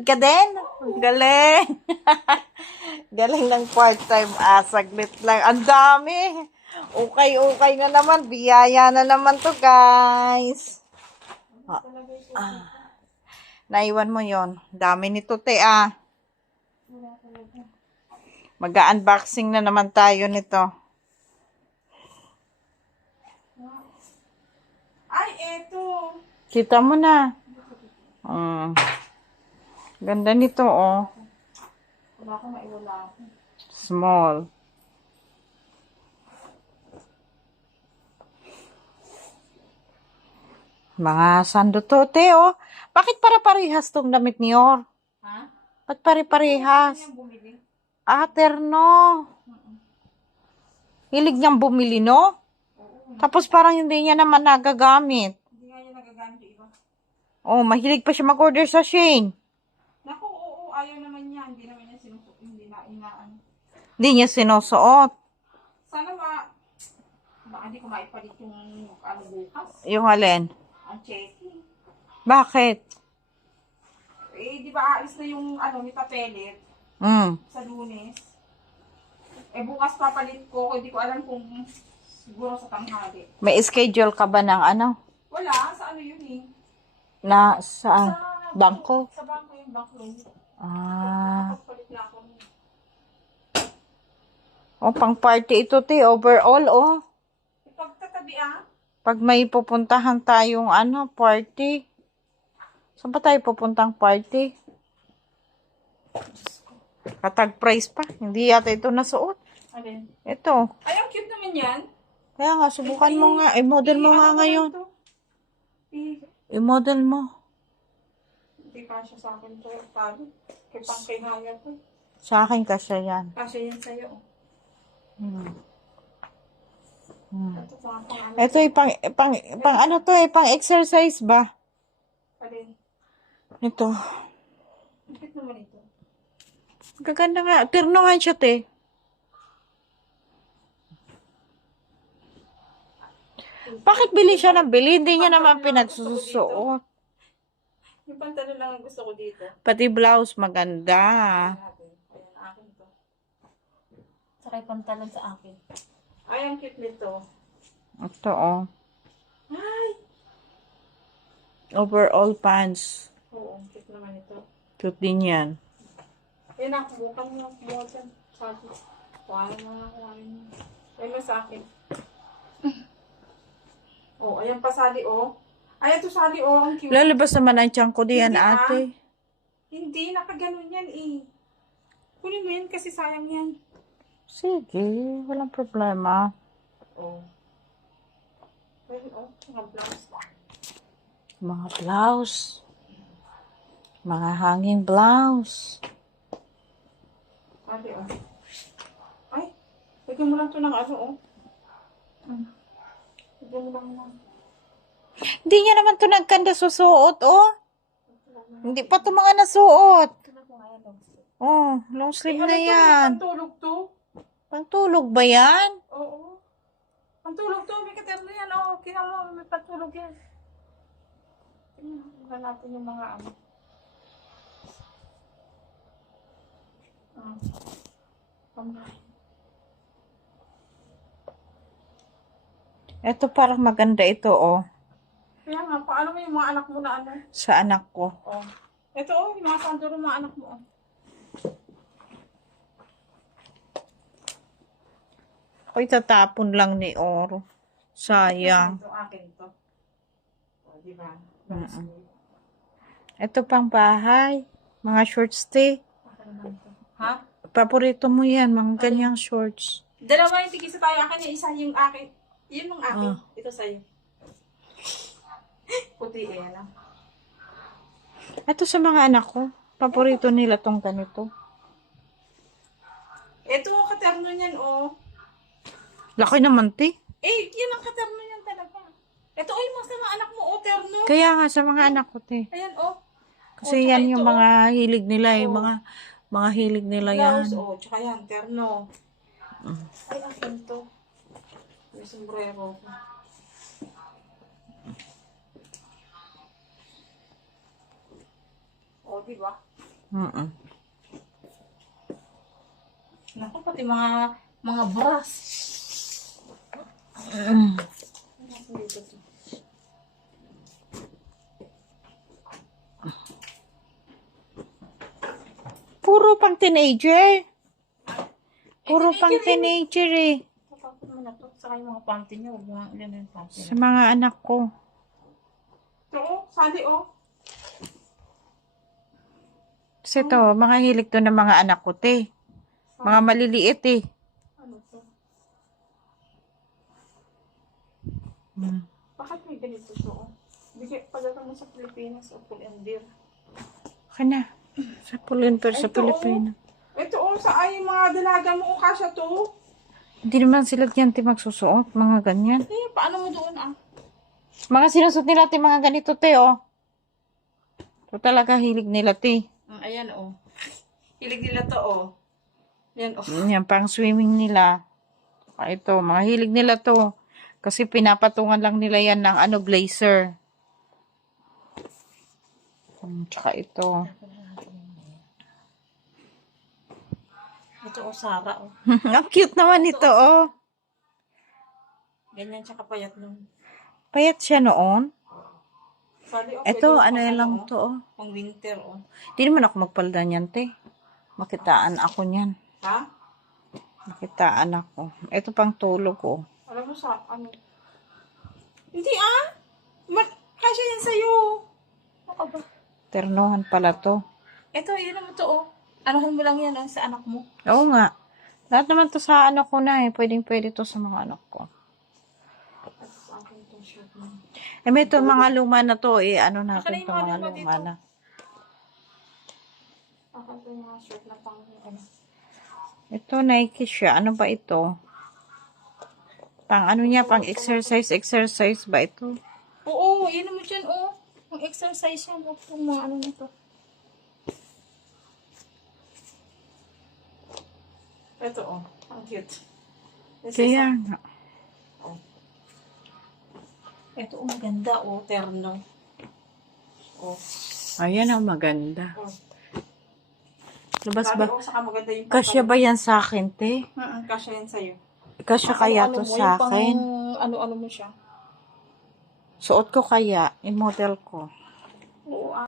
ka din? Galing. Galing ng part-time. Ah, saglit lang. Ang dami. Okay-okay na naman. Biyaya na naman to, guys. Ah. ah. Naiwan mo yon. Dami nito, te, ah. Mag-unboxing na naman tayo nito. Ay, eto. Kita mo na. Mm. Ganda nito, oh. Wala ko maiwala ako. Small. Mga sando to, te, oh. Bakit para-parehas tong damit ni Or? Ha? Ba't pare-parehas? Ah, terno. Hilig niyang bumili, no? Tapos parang hindi niya naman nagagamit. Hindi nga yung nagagamit iba. Oh, mahilig pa siya mag-order sa Shane. Ayaw naman niya. Hindi naman niya sinusok. Hindi na inaan. Hindi niya sinusuot. Sana ma... Baka hindi ko maipalit yung ano bukas. Yung alin. Ang checking. Bakit? Eh, di ba aalis na yung ano ni Papelet Mm. sa lunes? Eh, bukas papalit ko. Hindi ko alam kung siguro sa tanghali. May schedule ka ba ng ano? Wala, sa ano yun eh. Na sa Sa bangko? Sa bangko yung bangko. Ah. Ako. Oh, pang party ito, te. Overall, oh. Pagtatabi ah. Pag may pupuntahan tayong ano, party. Saan ba tayo pupuntang party? Katag price pa. Hindi yata ito nasuot. Alin? Ito. Ay, ang cute naman yan. Kaya nga, subukan mo nga. I-model mo nga ngayon. I-model mo. Hindi kasya sa akin to. Paano? Kay pang kay Haya to. Sa akin kasi yan. Kasya yan sa'yo. Hmm. Hmm. Ito pang pang ano. Ito yung pang, pang, pang ano to eh, pang exercise ba? Alin? Ito. Ang cute naman ito. Gaganda nga. Ternohan siya, te. Bakit bili siya ng bili? Hindi niya naman pinagsusuot. Yung pantalon lang ang gusto ko dito. Pati blouse maganda. Ayan, akin to. Saka yung pantalon sa akin. Ay, ang cute nito. Ito, oh. Ay! Overall pants. Oo, ang cute naman ito. Cute din yan. Ayun na, bukan mo. Bukan dyan. Sa akin. Kuhanin mo na, kuhanin mo. Ayun mo sa akin. Oh, ayan pa sali, oh. Ayan to sali, oh. Ang cute. Lalabas naman ang tiyan ko diyan, Hindi, ah. ate. Hindi, nakaganon yan, eh. Kunin mo yan kasi sayang yan. Sige, walang problema. Oh. Ayun, oh. Mga blouse. Mga blouse. Mga hanging blouse. Sali, oh. Ay, lagyan mo lang to ng ano, oh. Hmm. Lagyan mo lang ng... Hindi niya naman to nagkanda susuot, oh. Hindi pa to mga nasuot. Ito oh. Long sleeve na ano yan. Pantulog to. Pantulog ba yan? Oo. Pantulog to, may katerno yan. Oo, kina mo, may pantulog yan. Tingnan natin yung mga ano. Ah. Ito parang maganda ito, oh. Nga, paano mo yung mga anak mo na ano? Sa anak ko. Oh. Ito oh, yung mga sanduro mga anak mo. Oh. Ay, tatapon lang ni Oro. Sayang. Ito akin to. Oh, di ba? Mm-mm. Ito pang bahay. Mga shorts, te. Ha? Paborito mo yan, mga ganyang shorts. Dalawa yung tigisa tayo. Akin yung isa yung akin. Yun yung akin. Ah. Ito sa'yo. Puti eh, ano? Ito sa mga anak ko. Paborito nila tong ganito. Ito ang katerno niyan, oh. Laki naman, te. Eh, yan ang katerno niyan talaga. Ito, ay, mas mga anak mo, oh, terno. Kaya nga sa mga anak ko, te. Ayan, oh. Kasi Oh, yan yung ito, mga hilig nila, yung Oh. mga mga hilig nila yan. Blouse, oh, tsaka yan, terno. Ay, akin to. May sombrero. Oh, di ba? Mm-mm. Naku, pati mga, mga bras. Mm. Puro pang teenager. Puro pang teenager eh. Tapos mo na to. Saka yung mga panty niya. Huwag mo ilan yung panty Sa mga anak ko. Oh, sali oh. Kasi to, mga hilig to ng mga anak ko, te. Mga maliliit eh. Ano to? Mm. Bakit may ganito to oh? Bigay, pagdating mo sa Pilipinas o full and dear. Okay na. Sa Pulinter, sa Ito, Pilipino. Ito oh, sa ay mga dalaga mo oh, kasya to. Hindi naman sila diyan te magsusuot, mga ganyan. Eh, paano mo doon ah? Mga sinusot nila te, mga ganito te, oh. Ito talaga hilig nila te. Mm, ayan oh. Hilig nila to oh. Yan oh. Yan, pang swimming nila. Ah, ito, mga hilig nila to. Kasi pinapatungan lang nila yan ng ano, blazer. Hmm, tsaka ito. Ito oh, Sara oh. Ang cute naman ito, oh. Ganyan siya kapayat nung. Payat siya noon. Sali oh. Ito, pwede ano yan lang oh, to, oh. Pang winter oh. Hindi naman ako magpalda niyan, te. Makitaan ako niyan. Ha? Makitaan ako. Ito pang tulog, oh. Alam mo sa ano? Hindi ah. Ma kasya yan sa'yo. Ano ba? Ternohan pala to. Ito, yun naman to oh. Anuhan mo lang yan ah, sa anak mo. Oo nga. Lahat naman to sa anak ko na, eh. Pwedeng pwede to sa mga anak ko. At sa akin itong shirt mo. Eh, may ito mga luma na to, eh. Ano natin yung to, mga luma na. Ito pang ano. Ito, Nike siya. Ano ba ito? Pang ano niya, pang exercise, exercise ba ito? Oo, yun naman dyan oh. Ang exercise yan. Oh, yung mga ano nito. Ito oh. Ang cute. This is Kaya a- nga. Ito oh, maganda oh. Terno. Oh. Ayan ang maganda. oh. Labas Sabi ba? ko, saka maganda yung Kasya ba yan sa akin, te? Mm, kasya yan sa'yo. Kasya kaya Ano-ano to mo, sa akin? Ano-ano mo siya. Suot ko kaya, in model ko. Oo,